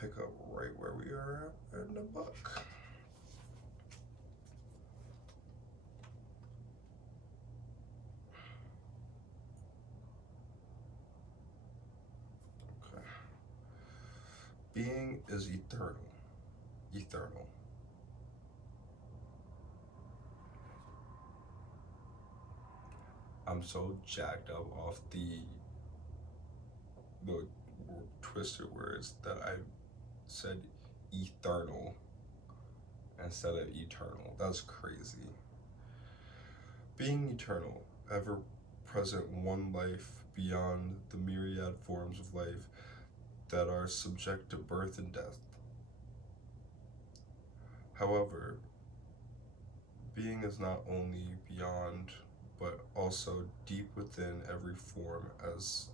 pick up right where we are at in the book. Okay. Being is eternal. Eternal. I'm so jacked up off the twisted words that I said eternal instead of eternal. That's crazy. Being eternal, ever present, one life beyond the myriad forms of life that are subject to birth and death. However, being is not only beyond, but also deep within every form as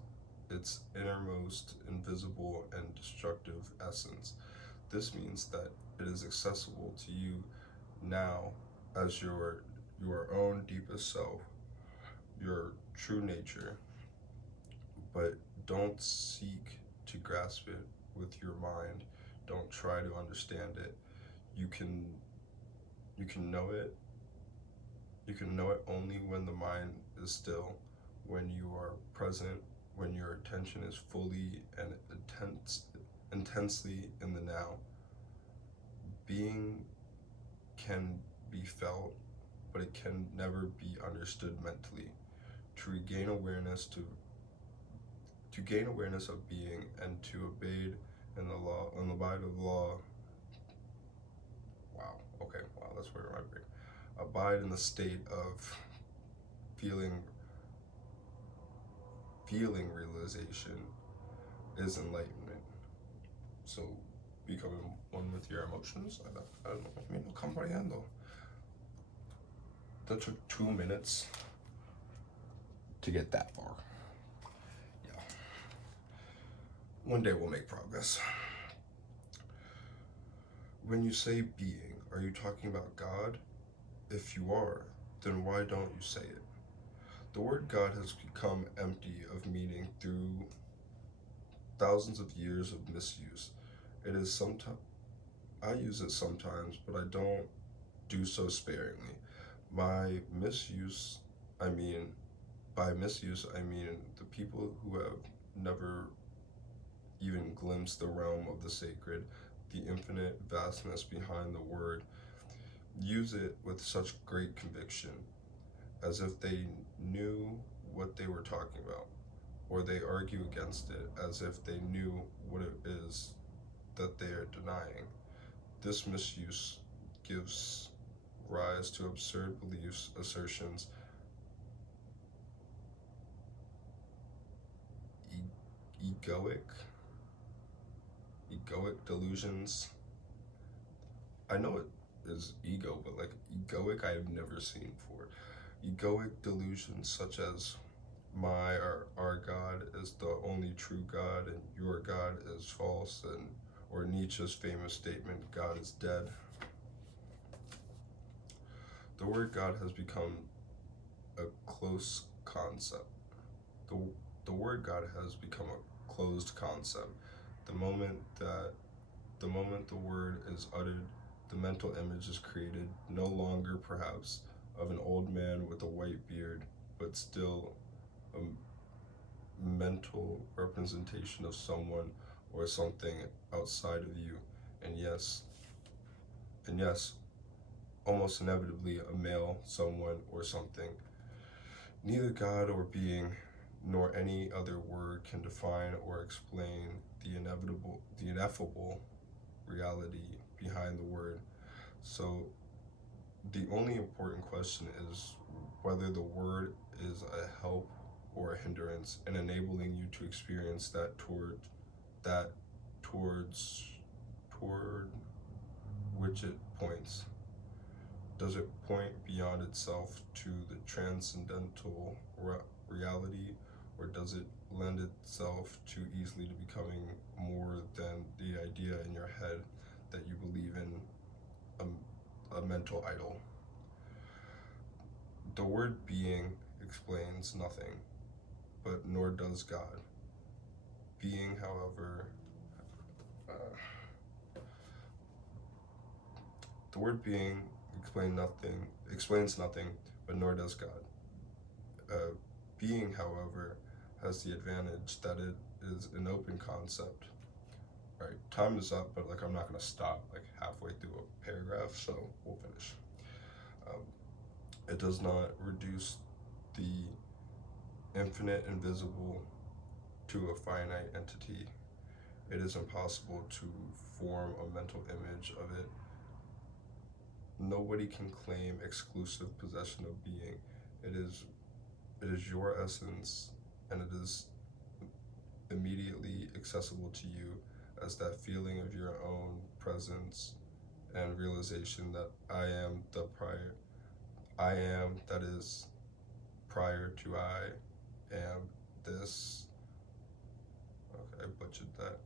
its innermost, invisible, and destructive essence. This means that it is accessible to you now as your own deepest self, your true nature. But don't seek to grasp it with your mind. Don't try to understand it. You can know it. You can know it only when the mind is still, when you are present, when your attention is fully and intensely in the now. Being can be felt, but it can never be understood mentally. To regain awareness, to gain awareness of being, and to abide in the law, and abide of the law. Wow. Okay. Wow. That's where my brain. Abide in the state of feeling realization is enlightenment. So becoming one with your emotions. I don't know. No comprehendo. That took 2 minutes to get that far. Yeah. One day we'll make progress. When you say being, are you talking about God? If you are, then why don't you say it? The word God has become empty of meaning through thousands of years of misuse. It is sometimes, I use it sometimes, but I don't do so sparingly. By misuse, I mean the people who have never even glimpsed the realm of the sacred, the infinite vastness behind the word, use it with such great conviction, as if they knew what they were talking about, or they argue against it as if they knew what it is that they are denying. This misuse gives rise to absurd beliefs, assertions, egoic delusions. I know it is ego, but like egoic I have never seen before. Egoic delusions such as my or our God is the only true God and your God is false, and or Nietzsche's famous statement, God is dead. The word God has become a close concept. The word God has become a closed concept. The moment the word is uttered, the mental image is created, no longer perhaps of an old man with a white beard, but still a mental representation of someone or something outside of you. And yes, almost inevitably a male, someone, or something. Neither God or being, nor any other word can define or explain the ineffable reality behind the word. So the only important question is whether the word is a help or a hindrance in enabling you to experience that toward which it points. Does it point beyond itself to the transcendental reality, or does it lend itself too easily to becoming more than the idea in your head that you believe in a mental idol? The word being explains nothing, but nor does God. Being, however, The word being explains nothing, but nor does God. Being, however, has the advantage that it is an open concept. Right, time is up, but like I'm not gonna stop like halfway through a paragraph, so we'll finish. It does not reduce the infinite invisible to a finite entity. It is impossible to form a mental image of it. Nobody can claim exclusive possession of being. It is your essence, and it is immediately accessible to you as that feeling of your own presence and realization that I am that is prior to I am this. Okay, I butchered that.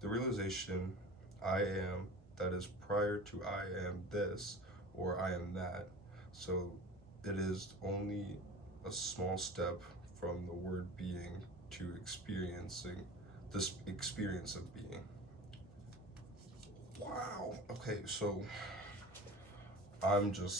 The realization I am that is prior to I am this, or I am that. So it is only a small step from the word being to experiencing this experience of being. Wow. Okay, so I'm just